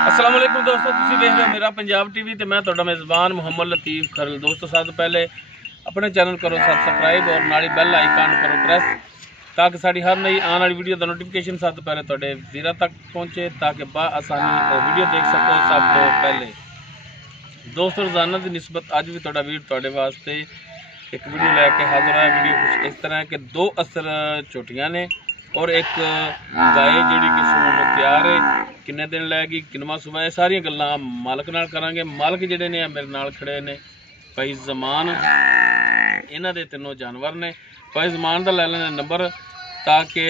अस्सलाम वालेकुम दोस्तों, तुसीं देख रहे हो मेरा पंजाब टीवी ते मैं तुहाडा मेज़बान मुहम्मद लतीफ़ खरल। दोस्तों सब तो पहले अपने चैनल करो सब्सक्राइब और नाली बेल आइकन करो प्रेस ताकि साड़ी हर नई आने वाली वीडियो का नोटिफिकेशन सब तो पहले तुहाडे वीरां तक पहुँचे ताकि आसानी और वीडियो देख सको सब तो पहले। दोस्तों रोज़ाना की निस्बत अज भी तुहाडा वीर तुहाडे वास्ते एक वीडियो लैके हाजिर है। वीडियो कुछ इस तरह के दो असर झोटियां ने और एक गाय जी कि सून तैयार है, किन्ने दिन लैगी, किनवा सुबह, ये सारिया गल्लां मालक नाल करांगे। मालक जिहड़े ने मेरे नाल खड़े ने भाई जमान, इन्हां दे तीनों जानवर ने। भाई जमान दा लै लैंदे नंबर ताकि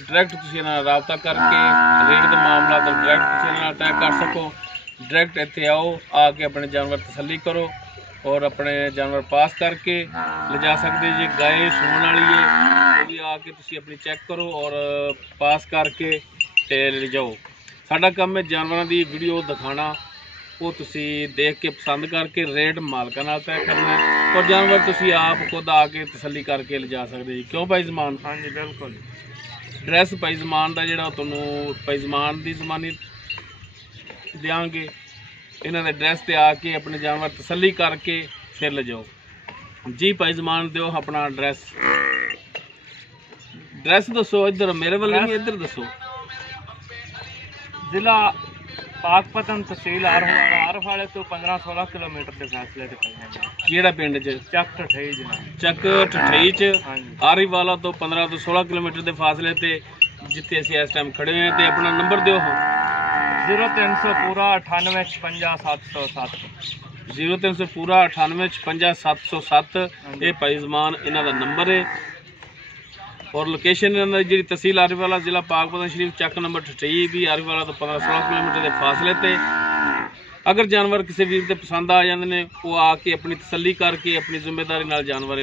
डायरैक्ट तुसीं इन्हां नाल राबता करके रेट दे मामला तो डायरैक्ट तुसीं इन्हां नाल तय कर सको। डायरैक्ट इत्थे आओ, आके अपने जानवर तसल्ली करो और अपने जानवर पास करके ले जा सकते जी। गाय सूण वाली है, वो भी आके तुसीं अपनी चेक करो और पास करके ते ले जाओ। साडा काम है जानवरों की वीडियो दिखाना, वो तुसीं देख के पसंद करके रेट मालकां नाल तय करना और जानवर तुसीं आप खुद आके तसल्ली करके ले जा सकते जी। क्यों भाई जमान? हाँ जी बिल्कुल। ड्रैस भाई जमान का जिहड़ा तुहानूं भाई जमान की जमानी देंगे, इन्होंने ड्रैस ते आके अपने जानवर तसल्ली करके फिर ले जाओ जी। भाई जमान दो अपना ड्रैस दसो, इधर मेरे वाले नहीं, इधर दसो। जिला पाकपतन तहसील आरफाड़े तो 15-16 किलोमीटर के फासले ते पैंदा। किहड़ा पिंड च? चक ठठई जनाब। चक ठठई च हाँ जी। आरीवाला तो 15 तो 16 किलोमीटर के फासले ते जिथे असीं इस टाइम खड़े हैं। ते अपना नंबर दिओ। 0300 पूरा 98 56 707। 0300 पूरा 98 56 707 ये भाई जमान इन्हां दा नंबर है। और लोकेशन जी तहसील आरीवाला, जिला पाकपतन शरीफ, चक नंबर ठठई भी आरीवाला तो 15-16 किलोमीटर के फासले ते। अगर जानवर किसी वीर के पसंद आ जाते हैं, वो आके अपनी तसल्ली करके अपनी जिम्मेदारी नाल जानवर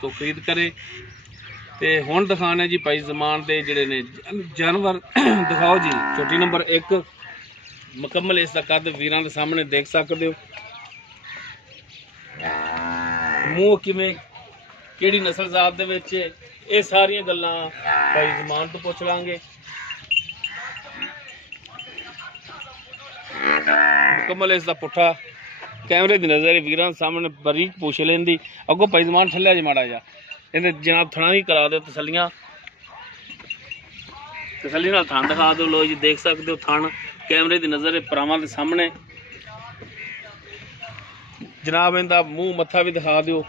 तो खरीद करे। तो हुण दिखाने जी भाई जमान के जिहड़े ने जानवर दिखाओ जी। छोटी नंबर 1 मुकम्मल इसका कद वीरां दे सामने देख सकते हो। मूँह किवें, किहड़ी नस्ल जात दे विच, ये सारियां गल्लां भाई जमान तो पुछ लांगे। मुकम्मल इसका पुट्ठा कैमरे की नज़र वीरां सामने बरीक पूछ लेंदी। अगों भाई जमान ठल्लिया जी माड़ा जा, इन्हें जनाब थणा ही करा दो तसलियां, तसली नाल थन दिखा दो। लो जी देख सकते हो थन कैमरे की नज़र परावां के सामने। जनाब इनका मूँह मत्था भी दिखा दो।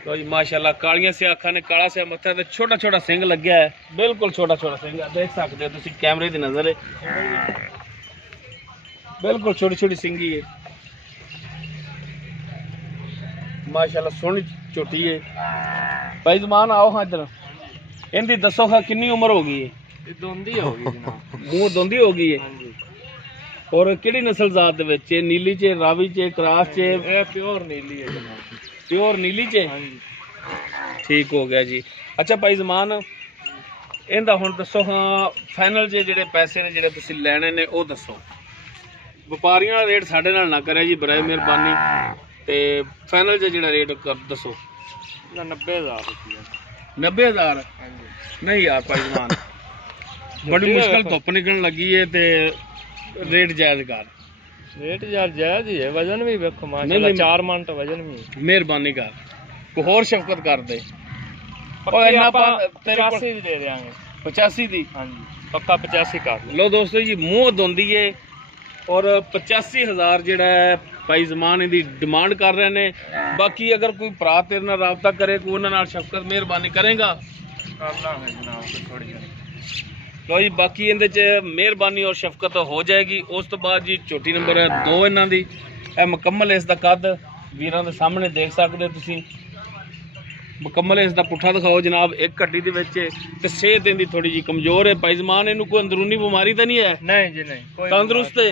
तो जी माशाल्लाह कालियां से अखा ने, काला से मत्था ते छोटा छोटा सिंह लग्या है, बिल्कुल छोटा छोटा सिंह देख सकते हो तुसीं कैमरे की नज़र है। बिल्कुल छोटी छोटी सिंगी है माशाल्लाह, सोहनी झोटी है। भाई जमान आओ हाँ इधर, इनकी दसो हाँ कितनी उम्र हो गई है? दोंदी हो गई जनाब। मूँह दोंदी हो गई है। हाँ जी। और किहड़ी नस्ल जात दे विच? नीली च, रावी च, क्रास च? ये प्योर नीली है जनाब। प्योर नीली च? हाँ जी। ठीक हो गया जी। अच्छा भाई जमान इनका हुण दसो हाँ फाइनल जिहड़े पैसे ने जिहड़े तुसीं लैणे ने वो दसो। व्यापारियों वाला रेट साडे नाल ना करे जी, बराए मेहरबानी। ते फाइनल जिहड़ा रेट दसो। 90,000 रुपया। 90,000? नहीं यार भाई जमान बड़ी मुश्किल धुप निकलने लगी है ते रेट जायज कर। रेट यार जायज ही है, वजन भी वेखो माशाल्लाह 4 मन तो वजन भी। मेहरबानी कर, कोई होर शफकत कर दे। और इन्ना 85 दी दे देंगे। 85 दी? हाँ जी पक्का 85 कर लो दोस्तों जी। मूँह दोंदी है और 85,000 जिहड़ा है भाई जमान इहदी डिमांड कर रहे हैं। बाकी अगर कोई भरा तेरे नाल राबता करे, कोई उन्हां नाल शफकत मेहरबानी करेगा करना है जनाब थोड़ी। लो जी बाकी इहदे च मेहरबानी और शफकत हो जाएगी। उस तो बाद जी छोटी नंबर 2 इन्हां दी मुकम्मल इसका कद वीरां दे सामने देख सकते हो तुसीं। मुकम्मल इसका पुट्ठा दिखाओ जनाब। एक हड्डी दे विच ते सेहत इहदी थोड़ी जी कमजोर है। भाई जमान इहनूं कोई अंदरूनी बीमारी तो नहीं है? नहीं जी नहीं, कोई तंदुरुस्त है।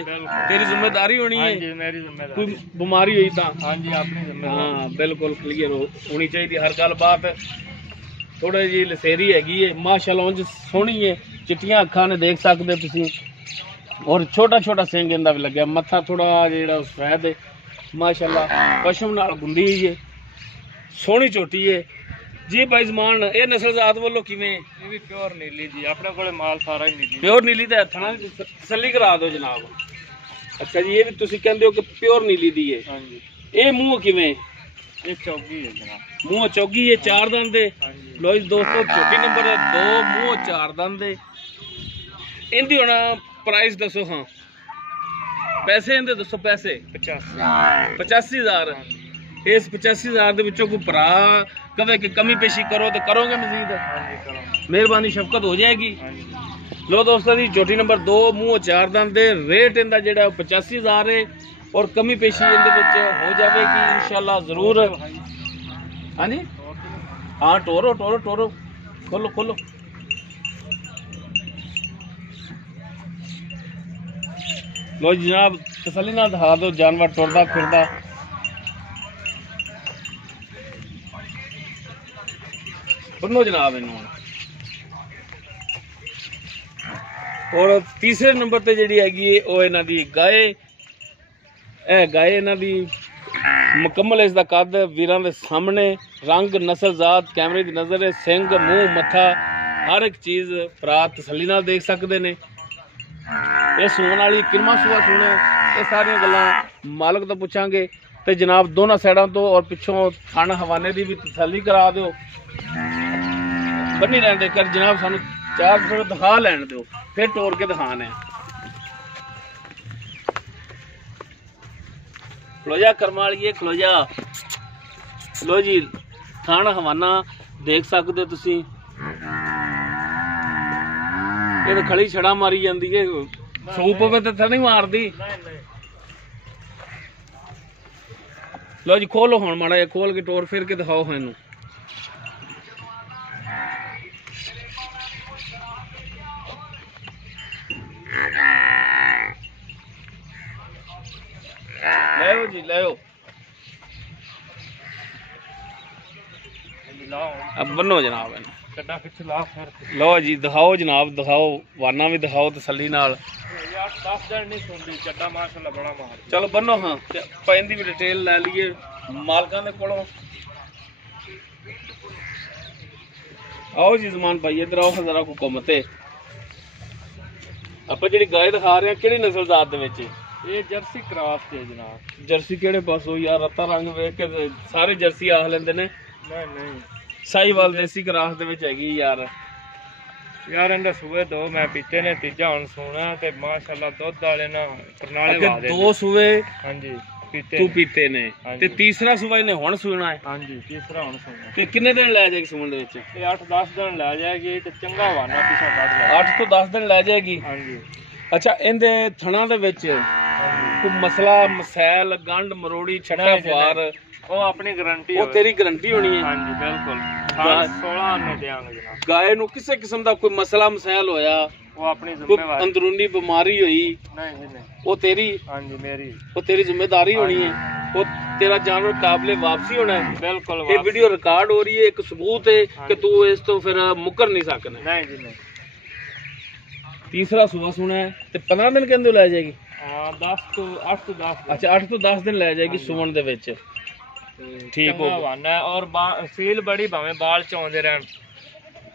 तेरी जिम्मेदारी होनी है। हाँ जी मेरी जिम्मेदारी। कोई बीमारी हुई तो? हाँ जी अपनी जिम्मेदारी। हाँ बिल्कुल क्लीयर होनी चाहिए हर गल बात। थोड़ी जी लसेरी हैगी है माशाल्लाह, उंज सोहनी है, चिट्टियां अखां ने देख सकते हो तुसीं। और छोटा छोटा सिंह इहदा भी लग्या, मत्था थोड़ा जिहड़ा सफेद है माशाल्लाह, पशम नाल गुंदी हुई है, सोहनी झोटी है। ਜੀ ਭਾਈ ਜ਼ਮਾਨ, ਇਹ ਨਸਲ ਜ਼ਾਤ ਵੱਲੋਂ ਕਿਵੇਂ? ਇਹ ਵੀ ਪਿਓਰ ਨੀਲੀ ਜੀ, ਆਪਣੇ ਕੋਲੇ ਮਾਲ ਸਾਰਾ ਹੀ ਨੀਲੀ। ਪਿਓਰ ਨੀਲੀ ਦਾ ਹੱਥ ਨਾਲ ਤਸੱਲੀ ਕਰਾ ਦਿਓ ਜਨਾਬ। ਅੱਛਾ ਜੀ, ਇਹ ਵੀ ਤੁਸੀਂ ਕਹਿੰਦੇ ਹੋ ਕਿ ਪਿਓਰ ਨੀਲੀ ਦੀ ਹੈ। ਹਾਂਜੀ। ਇਹ ਮੂੰਹ ਕਿਵੇਂ? ਇਹ ਚੌਗੀ ਹੈ ਜਨਾਬ। ਮੂੰਹ ਚੌਗੀ ਹੈ, 4 ਦੰਦ ਦੇ। ਹਾਂਜੀ। ਲੋ ਜੀ ਦੋਸਤੋ, ਛੋਟੀ ਨੰਬਰ 2, ਮੂੰਹ 4 ਦੰਦ ਦੇ। ਇਹਦੀ ਹੁਣ ਪ੍ਰਾਈਸ ਦੱਸੋ। ਹਾਂ, ਪੈਸੇ ਇਹਦੇ ਦੱਸੋ। ਪੈਸੇ 85,000। ਇਸ 85,000 ਦੇ ਵਿੱਚੋਂ ਕੋਈ ਭਰਾ ਕਵੇ ਕਿ ਕਮੀ ਪੇਸ਼ੀ ਕਰੋ ਤੇ ਕਰੋਗੇ ਮਜ਼ੀਦ? ਹਾਂਜੀ ਕਰੋ, ਮਿਹਰਬਾਨੀ ਸ਼ਫਕਤ ਹੋ ਜਾਏਗੀ। ਹਾਂਜੀ। ਲੋ ਦੋਸਤੋ ਜੀ, ਛੋਟੀ ਨੰਬਰ 2, ਮੂੰਹ 4 ਦੰਦ ਦੇ। ਰੇਟ ਇਹਦਾ ਜਿਹੜਾ 85,000 ਹੈ ਔਰ ਕਮੀ ਪੇਸ਼ੀ ਇਹਦੇ ਵਿੱਚ ਹੋ ਜਾਵੇਗੀ ਇਨਸ਼ਾਅੱਲਾ ਜ਼ਰੂਰ। ਹਾਂਜੀ ਹਾਂ, ਟੋਰੋ ਟੋਰੋ ਟੋਰੋ, ਖੋਲੋ ਖੋਲੋ। ਲੋ ਜਨਾਬ, ਤਸੱਲੀ ਨਾਲ ਦਿਖਾ ਦਿਓ ਜਾਨਵਰ ਟੁਰਦਾ ਫਿਰਦਾ। ਬੰਨੋ ਜਨਾਬ ਇਹਨੂੰ। ਔਰ ਤੀਸਰੇ ਨੰਬਰ ਤੇ ਜਿਹੜੀ ਹੈਗੀ ਹੈ ਉਹ ਇਹਨਾਂ ਦੀ ਗਾਏ। ਇਹ ਗਾਏ ਇਹਨਾਂ ਦੀ ਮੁਕੰਮਲ, ਇਸ ਦਾ ਕੱਦ ਵੀਰਾਂ ਦੇ ਸਾਹਮਣੇ, ਰੰਗ, ਨਸਲ, ਜ਼ਾਤ ਕੈਮਰੇ ਦੀ ਨਜ਼ਰ ਹੈ, ਸਿੰਘ, ਮੂੰਹ, ਮੱਥਾ, ਹਰ ਇੱਕ ਚੀਜ਼ ਭਰਾ ਤਸੱਲੀ ਨਾਲ ਦੇਖ ਸਕਦੇ ਨੇ। ਇਹ ਸੂਣ ਵਾਲੀ ਕਿੰਨਾ ਸੂਆ ਸੂਣਾ, ਇਹ ਸਾਰੀਆਂ ਗੱਲਾਂ ਮਾਲਕ ਤੋਂ ਪੁੱਛਾਂਗੇ। ਤੇ ਜਨਾਬ ਦੋਨਾਂ ਸਾਈਡਾਂ ਤੋਂ ਔਰ ਪਿੱਛੋਂ ਥਣ ਹਵਾਨੇ ਦੀ ਵੀ ਤਸੱਲੀ ਕਰਾ ਦਿਓ। ਬੰਨੀ ਲੈਣ ਦੇ ਕਰ ਜਨਾਬ, ਸਾਨੂੰ 4 ਦਿਖਾ ਲੈਣ ਦਿਓ, ਫਿਰ ਤੋੜ ਕੇ ਦਿਖਾਣਾ ਹੈ। ਖਲੋਜਾ ਕਰਮ ਵਾਲੀਏ, ਖਲੋਜਾ। ਲੋ ਜੀ, ਥਣ ਹਵਾਨਾ ਦੇਖ ਸਕਦੇ ਹੋ ਤੁਸੀਂ। ਇਹ ਤਾਂ ਖੜੀ ਛੜਾ ਮਾਰੀ ਜਾਂਦੀ ਹੈ, ਸੂਪ ਹੋਵੇ ਤਾਂ ਨਹੀਂ ਮਾਰਦੀ। ਲੋ ਜੀ, ਖੋਲੋ ਹੁਣ ਮਾੜਾ ਜਿਹਾ, ਖੋਲ ਕੇ ਟੋਰ ਫਿਰ ਕੇ ਦਿਖਾਓ ਇਹਨੂੰ। ਲੈ ਜੀ, ਲੈ अब बनो जनाब। लो जी, दिखाओ जनाब, दिखाओ, वाना भी दिखाओ तसल्ली नाल। चलो बनो। हाँ, पैन दी भी डिटेल ले लीए मालकां दे कोलों। आओ जी जमान भाई, इधर आओ जरा को घुमते। ਆਪਾਂ ਜਿਹੜੀ ਗਾय ਦਿਖਾ ਰਹੇ ਹਾਂ ਕਿਹੜੀ ਨਸਲ ਜ਼ਾਤ ਦੇ ਵਿੱਚ? ਇਹ ਜਰਸੀ ਕ੍ਰਾਸ ਤੇ ਜਨਾਬ। ਜਰਸੀ ਕਿਹੜੇ ਪਾਸੋਂ ਯਾਰ? ਰੱਤਾ ਰੰਗ ਵੇਖ ਕੇ ਸਾਰੇ ਜਰਸੀ ਆਖ ਲੈਂਦੇ ਨੇ। ਨਹੀਂ ਨਹੀਂ, ਸਾਈਵਾਲ ਦੇਸੀ ਕ੍ਰਾਸ ਦੇ ਵਿੱਚ ਹੈਗੀ ਯਾਰ। ਯਾਰ ਇਹਦੇ ਸੂਏ 2 ਮੈਂ ਪੀਤੇ ਨੇ, ਤੀਜਾ ਹੁਣ ਸੋਣਾ ਤੇ ਮਾਸ਼ਾਅੱਲਾ ਦੁੱਧ ਵਾਲੇ ਨਾ ਕਰਨਾਲੇ ਵਾਦੇ। 2 ਸੂਏ ਹਾਂਜੀ ਪੀਤੇ, ਤੂੰ ਪੀਤੇ ਨੇ ਤੇ ਤੀਸਰਾ ਸੂਆ ਇਹਨੇ ਹੁਣ ਸੂਣਾ ਹੈ। ਹਾਂਜੀ, ਤੀਸਰਾ ਹੁਣ ਸੋਣਾ। ਤੇ ਕਿੰਨੇ ਦਿਨ ਲੈ ਜਾਏਗੀ ਸੂਣ ਦੇ ਵਿੱਚ? ਇਹ 8-10 ਦਿਨ ਲੈ ਜਾਏਗੀ ਤੇ ਚੰਗਾ ਵਾਨਾ ਪਿਛਾ ਕੱਢ ਲੈ। 8 ਤੋਂ 10 ਦਿਨ ਲੈ ਜਾਏਗੀ। ਹਾਂਜੀ। ਅੱਛਾ, ਇਹਦੇ ਥਣਾ ਦੇ ਵਿੱਚ ਕੋਈ ਮਸਲਾ, ਮਸੈਲ, ਗੰਢ, ਮਰੋੜੀ, ਛੱਟਾ, ਫੁਆਰ, ਉਹ ਆਪਣੀ ਗਾਰੰਟੀ, ਉਹ ਤੇਰੀ ਗਾਰੰਟੀ ਹੋਣੀ ਹੈ। ਹਾਂਜੀ ਬਿਲਕੁਲ। 16 ਆਨੇ ਦੇਾਂਗੇ ਜਨਾਬ। ਗਾਏ ਨੂੰ ਕਿਸੇ ਕਿਸਮ ਦਾ ਕੋਈ ਮਸਲਾ ਮਸੈਲ ਹੋਇਆ, ਉਹ ਆਪਣੀ ਜ਼ਿੰਮੇਵਾਰੀ, ਅੰਦਰੂਨੀ ਬਿਮਾਰੀ ਹੋਈ, ਨਹੀਂ ਜੀ ਨਹੀਂ, ਉਹ ਤੇਰੀ, ਹਾਂਜੀ ਮੇਰੀ, ਉਹ ਤੇਰੀ ਜ਼ਿੰਮੇਵਾਰੀ ਹੋਣੀ ਹੈ। ਉਹ ਤੇਰਾ ਜਾਨਵਰ ਕਾਬਲੇ ਵਾਪਸੀ ਹੋਣਾ ਹੈ। ਬਿਲकुल। ਇਹ ਵੀਡੀਓ ਰਿਕਾਰਡ ਹੋ ਰਹੀ ਹੈ, ਇੱਕ ਸਬੂਤ ਹੈ ਕਿ ਤੂੰ ਇਸ ਤੋਂ ਫਿਰ ਮੁੱਕਰ ਨਹੀਂ ਸਕਣਾ। ਨਹੀਂ ਜੀ ਨਹੀਂ। ਤੀਸਰਾ ਸੂਆ ਸੁਣਾ ਹੈ ਤੇ 15 ਦਿਨ ਕਹਿੰਦੇ ਲੈ ਜਾਏਗੀ। ਹਾਂ, 8 ਤੋਂ 10। ਅੱਛਾ, 8 ਤੋਂ 10 ਦਿਨ ਲੈ ਜਾਏਗੀ ਸੂਣ ਦੇ ਵਿੱਚ। ਠੀਕ ਹੋ ਗਿਆ। ਔਰ ਸੀਲ ਬੜੀ ਭਾਵੇਂ ਬਾਲ ਚੌਂਦੇ ਰਹਿਣ।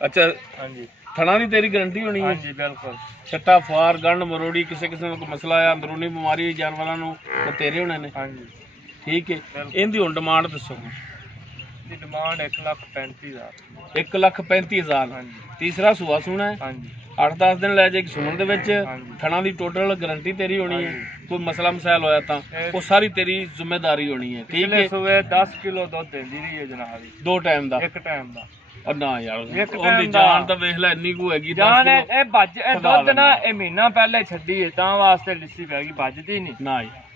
ਅੱਛਾ, ਹਾਂਜੀ। ਥਣਾ ਦੀ ਤੇਰੀ ਗਾਰੰਟੀ ਹੋਣੀ ਹੈ। ਹਾਂਜੀ ਬਿਲकुल। ਛੱਟਾ, ਫੁਆਰ, ਗੰਢ, ਮਰੋੜੀ, ਕਿਸੇ ਕਿਸਮ ਦਾ ਕੋਈ ਮਸਲਾ ਆ, ਅੰਦਰੂਨੀ ਬਿਮਾਰੀ ਹੋਈ ਜਾਨਵਰਾਂ ਨੂੰ, ਉਹ ਤੇਰੇ ਹੋਣੇ ਨੇ। ਹਾਂਜੀ ਠੀਕ ਹੈ। ਇਹਦੀ ਹੁਣ ਡਿਮਾਂਡ ਦੱਸੋ। ਦੀ ਡਿਮਾਂਡ 1,35,000। 1,35,000। ਹਾਂਜੀ। ਤੀਸਰਾ ਸੂਆ ਸੂਣਾ ਹੈ। ਹਾਂਜੀ। 8-10 ਦਿਨ ਲੈ ਜਾਏਗੀ ਸੂਣ ਦੇ ਵਿੱਚ। ਥਣਾ ਦੀ ਟੋਟਲ ਗਾਰੰਟੀ ਤੇਰੀ ਹੋਣੀ ਹੈ। ਕੋਈ ਮਸਲਾ ਮਸਾਇਲ ਹੋਇਆ ਤਾਂ ਉਹ ਸਾਰੀ ਤੇਰੀ ਜ਼ਿੰਮੇਵਾਰੀ ਹੋਣੀ ਹੈ। ਠੀਕ ਹੈ। ਸਵੇਰ 10 ਕਿਲੋ ਦੁੱਧ ਦਿੰਦੀ ਰਹੀ ਹੈ ਜਨਾਬ। 2 ਟਾਈਮ ਦਾ? 1 ਟਾਈਮ ਦਾ। ਨਾ ਯਾਰ, ਉਹਦੀ ਜਾਨ ਤਾਂ ਵੇਖ ਲੈ ਇੰਨੀ ਕੁ ਹੈਗੀ। ਜਾਨ ਇਹ ਭੱਜ, ਇਹ ਦੁੱਧ ਨਾ ਇਹ ਮਹੀਨਾ ਪਹਿਲੇ ਛੱਡੀ ਹੈ ਤਾਂ ਵਾਸਤੇ ਲਿੱਸੀ ਪੈ ਗਈ, ਭੱਜਦੀ ਨਹੀਂ ਨਾ ਯਾਰ।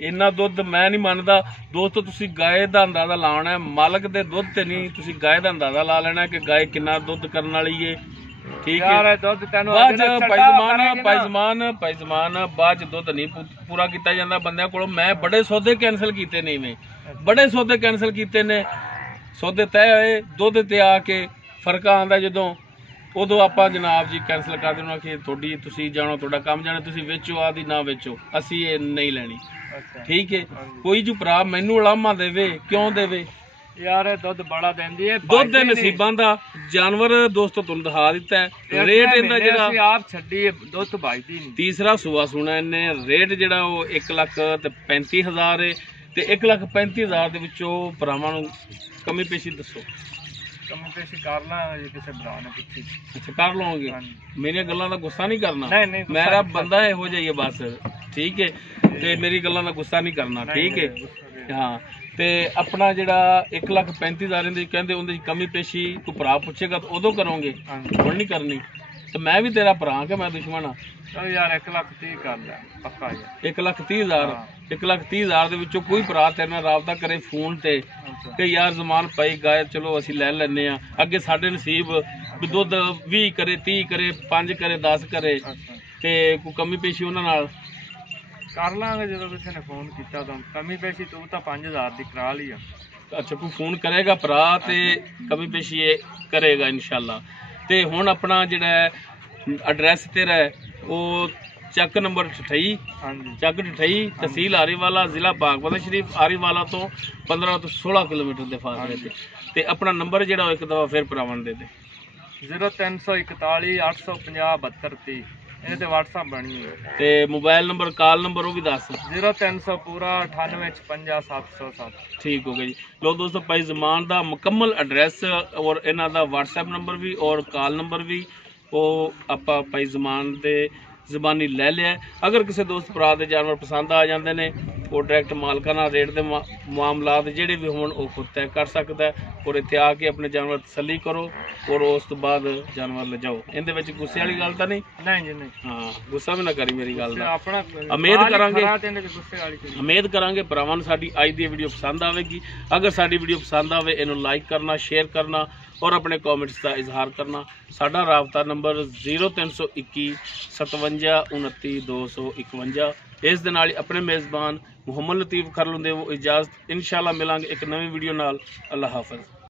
ਇੰਨਾ ਦੁੱਧ ਮੈਂ ਨਹੀਂ ਮੰਨਦਾ ਦੋਸਤੋ। ਤੁਸੀਂ ਗਾਏ ਦਾ ਅੰਦਾਜ਼ਾ ਲਾਉਣਾ ਹੈ, ਮਾਲਕ ਦੇ ਦੁੱਧ ਤੇ ਨਹੀਂ। ਤੁਸੀਂ ਗਾਏ ਦਾ ਅੰਦਾਜ਼ਾ ਲਾ ਲੈਣਾ ਕਿ ਗਾਏ ਕਿੰਨਾ ਦੁੱਧ ਕਰਨ ਵਾਲੀ ਹੈ। ਠੀਕ ਹੈ। ਦੁੱਧ ਤੈਨੂੰ ਪਾਇਜ਼ਮਾਨ ਬਾਅਦ ਚ ਦੁੱਧ ਨਹੀਂ ਪੂਰਾ ਕੀਤਾ ਜਾਂਦਾ ਬੰਦਿਆਂ ਕੋਲੋਂ। ਮੈਂ ਬੜੇ ਸੌਦੇ ਕੈਂਸਲ ਕੀਤੇ ਨੇ, ਇਵੇਂ ਬੜੇ ਸੌਦੇ ਕੈਂਸਲ ਕੀਤੇ ਨੇ। ਸੌਦੇ ਤੈਅ ਹੋਏ, ਦੁੱਧ ਤੇ ਆ ਕੇ ਫਰਕ ਆਉਂਦਾ ਜਦੋਂ, ਉਦੋਂ ਆਪਾਂ ਜਨਾਬ ਜੀ ਕੈਂਸਲ ਕਰ ਦੇਣਾ ਕਿ ਤੁਹਾਡੀ, ਤੁਸੀਂ ਜਾਣੋ, ਤੁਹਾਡਾ ਕੰਮ ਜਾਣੇ, ਤੁਸੀਂ ਵੇਚੋ ਆਦੀ ਨਾ ਵੇਚੋ, ਅਸੀਂ ਇਹ ਨਹੀਂ ਲੈਣੀ। ਠੀਕ ਹੈ। ਕੋਈ ਜੋ ਭਰਾ ਮੈਨੂੰ ਉਲਾਮਾ ਦੇਵੇ, ਕਿਉਂ ਦੇਵੇ? ਯਾਰ ਇਹ ਦੁੱਧ ਬੜਾ ਦਿੰਦੀ ਹੈ, ਦੁੱਧ ਦੇ ਨਸੀਬਾਂ ਦਾ ਜਾਨਵਰ ਦੋਸਤੋ ਤੁਹਾਨੂੰ ਦਿਖਾ ਦਿੱਤਾ ਹੈ। ਰੇਟ ਇਹਦਾ ਜਿਹੜਾ ਅਸੀਂ ਆਪ ਛੱਡੀ ਦੁੱਧ ਭਾਜਦੀ ਨਹੀਂ। ਤੀਸਰਾ ਸੂਆ ਸੁਣਾ ਇਹਨੇ। ਰੇਟ ਜਿਹੜਾ ਉਹ 1,35,000 ਹੈ ਤੇ 1,35,000 ਦੇ ਵਿੱਚੋਂ ਭਰਾਵਾਂ ਨੂੰ ਕਮੀ ਪੇਸ਼ੀ ਦੱਸੋ। ਕਮੀ ਪੇਸ਼ੀ ਕਰ ਲਾਂ ਜੇ ਕਿਸੇ ਭਰਾ ਨੇ ਪੁੱਛੀ। ਅੱਛਾ ਕਰ ਲਓਗੇ, ਮੇਰੀਆਂ ਗੱਲਾਂ ਦਾ ਗੁੱਸਾ ਨਹੀਂ ਕਰਨਾ। ਨਹੀਂ ਮੇਰਾ ਬੰਦਾ ਇਹੋ ਜਿਹਾ ਹੀ ਹੈ ਬਸ, ਠੀਕ ਹੈ, ਤੇ ਮੇਰੀ ਗੱਲਾਂ ਦਾ ਗੁੱਸਾ ਨਹੀਂ ਕਰਨਾ, ਠੀਕ ਹੈ। ਹਾਂ ਤੇ ਆਪਣਾ ਜਿਹੜਾ 1,35,000 ਦੇ ਕਹਿੰਦੇ ਉਹਦੇ ਕਮੀ ਪੇਸ਼ੀ ਕੋਈ ਭਰਾ ਪੁੱਛੇਗਾ ਤਾਂ ਉਦੋਂ ਕਰੋਗੇ, ਹੁਣ ਨਹੀਂ ਕਰਨੀ। ਤੇ ਮੈਂ ਵੀ ਤੇਰਾ ਭਰਾ ਕਿ ਮੈਂ ਦੁਸ਼ਮਣ ਆ? ਯਾਰ 1,30,000 ਕਰ ਲੈ ਪੱਕਾ ਯਾਰ। 1,30,000 1,30,000 ਦੇ ਵਿੱਚੋਂ ਕੋਈ ਭਰਾ ਤੇਰੇ ਨਾਲ ਰਾਬਤਾ ਕਰੇ ਫੋਨ ਤੇ ਕਿ ਯਾਰ ਜ਼ਮਾਨ ਪਈ ਗਾਇ, ਚਲੋ ਅਸੀਂ ਲੈ ਲੈਨੇ ਆ। ਅੱਗੇ ਸਾਡੇ ਨਸੀਬ ਵੀ ਦੁੱਧ 20 ਕਰੇ, 30 ਕਰੇ, 5 ਕਰੇ, 10 ਕਰੇ, ਤੇ ਕੋਈ ਕਮੀ ਪੇਸ਼ੀ ਉਹਨਾਂ ਨਾਲ ਕਰ ਲਾਂਗੇ ਜਦੋਂ ਕਿਸੇ ਨੇ ਫੋਨ ਕੀਤਾ ਤਾਂ। ਕਮੀ ਪੇਸ਼ੀ ਤੂੰ ਤਾਂ 5,000 ਦੀ ਕਰਾ ਲਈ ਆ। ਅੱਛਾ ਕੋਈ ਫੋਨ ਕਰੇਗਾ ਭਰਾ ਤੇ ਕਮੀ ਪੇਸ਼ੀ ਇਹ ਕਰੇਗਾ ਇਨਸ਼ਾਅੱਲਾ। ਤੇ ਹੁਣ ਆਪਣਾ ਜਿਹੜਾ ਐਡਰੈਸ ਤੇਰਾ ਹੈ ਉਹ ਚੱਕ ਨੰਬਰ 28, ਚੱਕ 28, ਤਹਿਸੀਲ ਆਰੀਵਾਲਾ, ਜ਼ਿਲ੍ਹਾ ਬਾਗਬਾਨ ਸ਼ਰੀਫ। ਆਰੀਵਾਲਾ ਤੋਂ 15 ਤੋਂ 16 ਕਿਲੋਮੀਟਰ ਦੇ ਫਾਸਲੇ ਤੇ ਆਪਣਾ ਨੰਬਰ ਜਿਹੜਾ ਉਹ ਇੱਕ ਦਫਾ ਫਿਰ ਭਰਾਵਾਂ ਦੇ ਦੇ। 0341 850 7230 ਇਹ ਤੇ WhatsApp ਬਣੀ ਹੈ। ਤੇ ਮੋਬਾਈਲ ਨੰਬਰ ਕਾਲ ਨੰਬਰ ਉਹ ਵੀ ਦੱਸ। 0300 ਪੂਰਾ 9856 707। ਠੀਕ ਹੋ ਗਿਆ ਜੀ। ਲੋ ਦੋਸਤੋ ਭਾਈ ਜ਼ਮਾਨ ਦਾ ਮੁਕੰਮਲ ਐਡਰੈਸ ਔਰ ਇਹਨਾਂ ਦਾ WhatsApp ਨੰਬਰ ਵੀ ਔਰ ਕਾਲ ਨੰਬਰ ਵੀ ਉਹ ਆਪਾਂ ਭਾਈ ਜ਼ਮਾਨ ਦੇ ਜ਼ਬਾਨੀ ਲੈ ਲਿਆ। ਅਗਰ ਕਿਸੇ ਦੋਸਤ ਭਰਾ ਦੇ ਜਾਨਵਰ ਪਸੰਦ ਆ ਜਾਂਦੇ ਨੇ ਉਹ ਡਾਇਰੈਕਟ ਮਾਲਕਾਂ ਨਾਲ ਰੇਟ ਦੇ ਮਾਮਲਾਤ ਜਿਹੜੇ ਵੀ ਹੋਣ ਉਹ ਖੁਦ ਤੈਅ ਕਰ ਸਕਦਾ ਔਰ ਇੱਥੇ ਆ ਕੇ ਆਪਣੇ ਜਾਨਵਰ ਤਸੱਲੀ ਕਰੋ ਔਰ ਉਸ ਤੋਂ ਬਾਅਦ ਜਾਨਵਰ ਲਿਜਾਓ। ਇਹਦੇ ਵਿੱਚ ਗੁੱਸੇ ਵਾਲੀ ਗੱਲ ਤਾਂ ਨਹੀਂ? ਨਹੀਂ ਜੀ ਨਹੀਂ। ਹਾਂ ਗੁੱਸਾ ਵੀ ਨਾ ਕਰੀ ਮੇਰੀ ਗੱਲ ਦਾ। ਆਪਣਾ ਉਮੀਦ ਕਰਾਂਗੇ ਗੁੱਸੇ ਵਾਲੀ ਉਮੀਦ ਕਰਾਂਗੇ ਭਰਾਵਾਂ ਨੂੰ ਸਾਡੀ ਅੱਜ ਦੀ ਵੀਡੀਓ ਪਸੰਦ ਆਵੇਗੀ। ਅਗਰ ਸਾਡੀ ਵੀਡੀਓ ਪਸੰਦ ਆਵੇ ਇਹਨੂੰ ਲਾਈਕ ਕਰਨਾ, ਸ਼ੇਅਰ ਕਰਨਾ ਔਰ ਆਪਣੇ ਕਮੈਂਟਸ ਦਾ ਇਜ਼ਹਾਰ ਕਰਨਾ। ਸਾਡਾ ਰਾਬਤਾ ਨੰਬਰ 0321 57 29 251। ਇਸ ਦੇ ਨਾਲ ਹੀ ਆਪਣੇ ਮੇਜ਼ਬਾਨ ਮੁਹੰਮਦ ਲਤੀਫ ਖਰਲ ਦੇ ਇਜਾਜ਼ਤ। ਇਨਸ਼ਾਅੱਲਾ ਮਿਲਾਂਗੇ ਇੱਕ ਨਵੀਂ ਵੀਡੀਓ ਨਾਲ। ਅੱਲਾਹ ਹਾਫਿਜ਼।